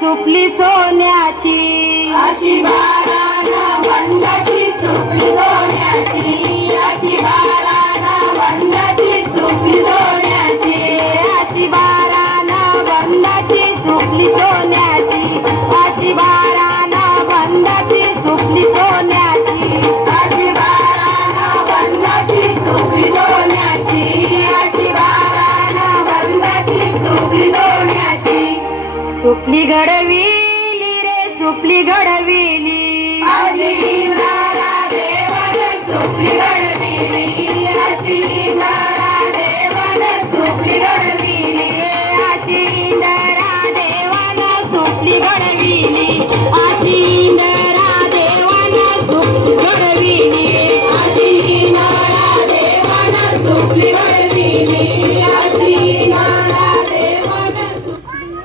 सुपली सोन्याची अशी बाराना वंदाची सुपली सोन्याची अशी बाराना वंदाची सुपली सोन्याची अशी बाराना बंदाची सुपली सोन्याची अशी बाराना बंदाची सुपली सोन्याची अशी बाराना वंदाची सुपली सोन्याची अशी बाराना वंदाची सुपली सोन्याची सुपली घडविली रे सुपली घडविली अशी इंद्रा देवन सुपली घडविली अशी इंद्रा देवन सुपली घडविली अशी इंद्रा देवान सुपली घडविली अशी इंद्रा देवान सुपली घडविली अशी इंद्रा देवन सुपली घडविली अशी इंद्रा देवन सुपली